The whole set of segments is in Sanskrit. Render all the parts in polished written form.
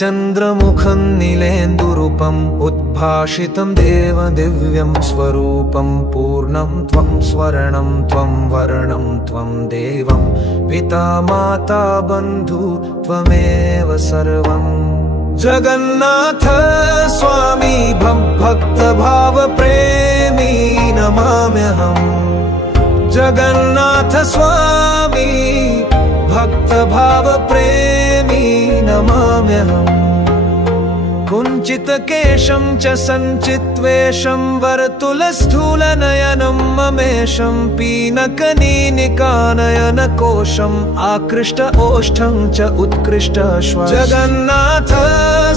चन्द्रमुखं नीलेन्दुरूपम् उद्भाषितं देवदिव्यं स्वरूपं पूर्णं त्वं स्वर्णं त्वं वर्णं त्वं देवं पिता माता बन्धु त्वमेव सर्वम् जगन्नाथ स्वामी भक्तभाव प्रेमी नमाम्यहम् जगन्नाथ स्वामी भक्तभाव प्रेमी नमाम्यहम् कुञ्चितकेशं च सञ्चित्वेषं वर्तुलस्थूलनयनं ममेशं पीनकनीनिकानयनकोशम् आकृष्ट ओष्ठं च उत्कृष्ट श्वास जगन्नाथ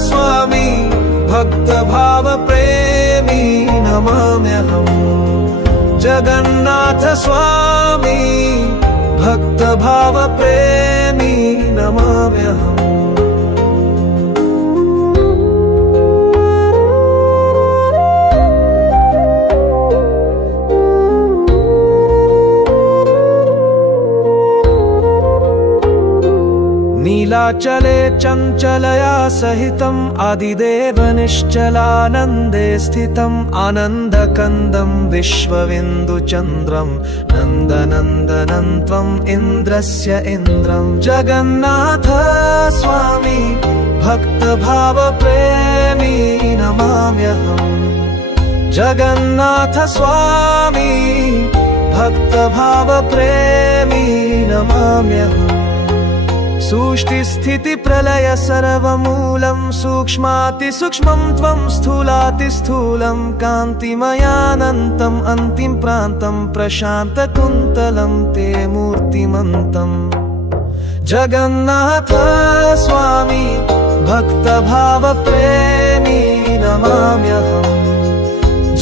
स्वामी भक्तभाव प्रेमी नमाम्यहम् जगन्नाथ स्वामी भक्तभाव प्रेमी नमाम्यहम् नीलाचले चञ्चलया सहितम् आदिदेव निश्चलानन्दे स्थितम् आनन्दकन्दं विश्वविन्दुचन्द्रं नन्दनन्दनं त्वम् इन्द्रस्य इन्द्रं जगन्नाथ स्वामी भक्तभाव प्रेमी नमाम्यहम् जगन्नाथ स्वामी भक्तभाव प्रेमी नमाम्यहम् सृष्टिस्थिति प्रलय सर्वमूलं सूक्ष्मातिसूक्ष्मं त्वं स्थूलातिस्थूलं कान्तिमयानन्तम् अन्तिम प्रान्तं प्रशान्तकुन्तलं ते मूर्तिमन्तम् जगन्नाथ स्वामी भक्तभाव प्रेमी नमाम्यहम्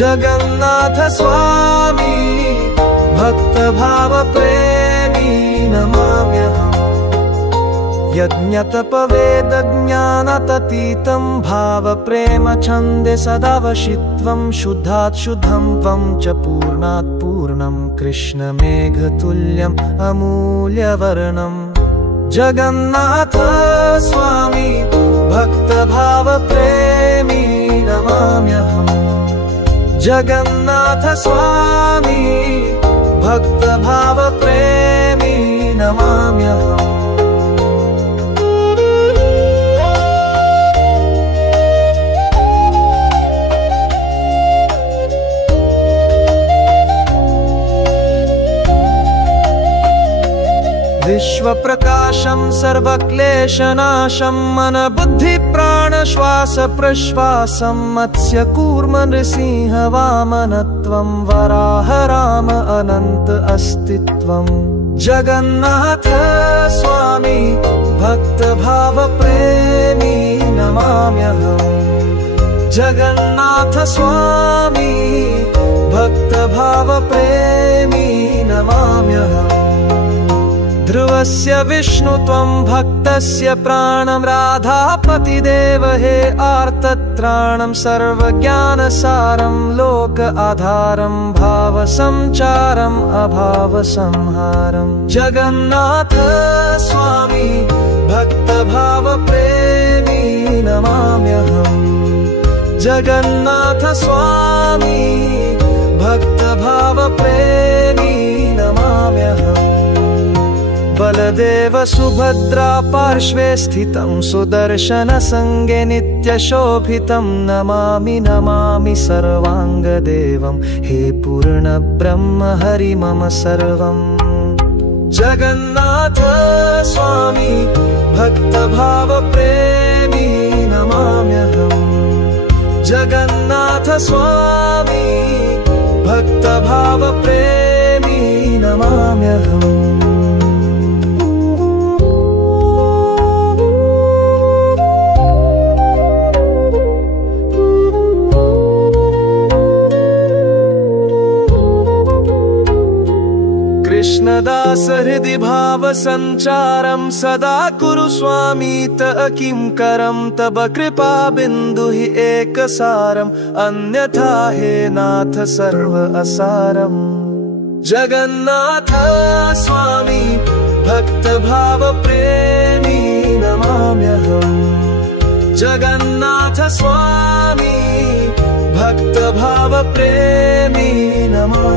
जगन्नाथ स्वामी भक्तभाव प्रेमी नमाम्यहम् यज्ञतपवेदज्ञानततीतं भावप्रेम छन्दे सदावशित्वं शुद्धात् शुद्धं त्वं च पूर्णात् पूर्णं कृष्णमेघतुल्यम् अमूल्यवर्णम् जगन्नाथ स्वामी भक्तभाव प्रेमी नमाम्यहम् जगन्नाथ स्वामी भक्तभाव प्रेमी नमाम्यहम् विश्वप्रकाशं सर्वक्लेशनाशं मनबुद्धिप्राणश्वास प्रश्वासं मत्स्यकूर्म नृसिंह वामनत्वं वराह राम अनन्त अस्तित्वं जगन्नाथ स्वामी भक्तभाव प्रेमी नमाम्यहम् जगन्नाथ स्वामी भक्तभाव प्रेमी नमाम्यहम् ध्रुवस्य विष्णु त्वं भक्तस्य प्राणं राधापतिदेव हे आर्तत्राणं सर्वज्ञानसारं लोक आधारं भावसञ्चारम् अभावसंहारं जगन्नाथ स्वामी भक्तभाव प्रेमी नमाम्यहम् जगन्नाथ स्वामी भक्तभाव प्रेमी नमाम्यहम् बलदेव सुभद्रा पार्श्वे स्थितं सुदर्शन संगे नित्यशोभितं नमामि नमामि सर्वांगदेवं हे पूर्ण ब्रह्म हरि मम सर्वम् जगन्नाथ स्वामी भक्तभाव प्रेमी नमाम्यहम् जगन्नाथ स्वामी भक्तभाव प्रेमी नमाम्यहम् कृष्णदास हृदि भाव संचारं सदा कुरु स्वामी त किं करं तव कृपा बिंदु हि एकसारम् अन्यथा हे नाथ सर्व असारम् जगन्नाथ स्वामी भक्त भाव प्रेमी नमाम्यहम् जगन्नाथ स्वामी भक्त भाव प्रेमी नमः।